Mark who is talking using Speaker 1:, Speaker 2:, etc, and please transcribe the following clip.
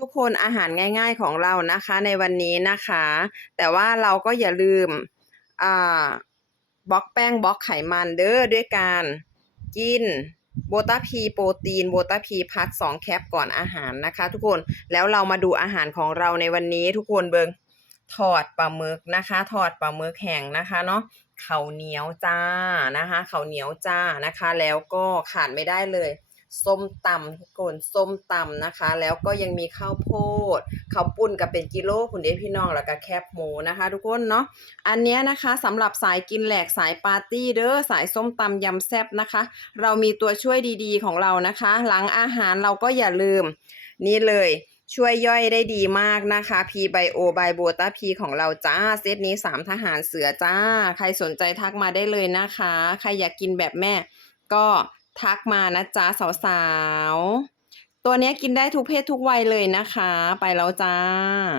Speaker 1: ทุกคนอาหารง่ายๆของเรานะคะในวันนี้นะคะ แต่ว่าเราก็อย่าลืมอ่าบล็อกแป้งบล็อกไขมันเด้อด้วยการกินโบตาพีโปรตีนโบตาพีพัทสองแคปก่อนอาหารนะคะ ทุกคนแล้วเรามาดูอาหารของเราในวันนี้ทุกคนเบิงทอดปลาหมึกนะคะทอดปลาหมึกแห้งนะคะเนาะเขาเหนียวจ้านะคะเขาเหนียวจ้านะคะ แล้วก็ขาดไม่ได้เลย ส้มตำทุกคนส้มตำนะคะ แล้วก็ยังมีข้าวโพดข้าวปุ้นกับเป็นกิโลคุณเด้พี่น้องแล้วก็แคบหมูนะคะ ทุกคนเนาะอันเนี้ยนะคะสำหรับสายกินแหลกสายปาร์ตี้เด้อสายส้มตำยำแซบนะคะ เรามีตัวช่วยดีๆของเรานะคะ หลังอาหารเราก็อย่าลืม นี่เลยช่วยย่อยได้ดีมากนะคะ พีไบโอไบโบตาพีของเราจ้า เซตนี้ 3 ทหารเสือจ้า ใครสนใจทักมาได้เลยนะคะ ใครอยากกินแบบแม่ก็ ทักมานะจ๊ะสาวๆ ตัวนี้กินได้ทุกเพศทุกวัยเลยนะคะ ไปแล้วจ้า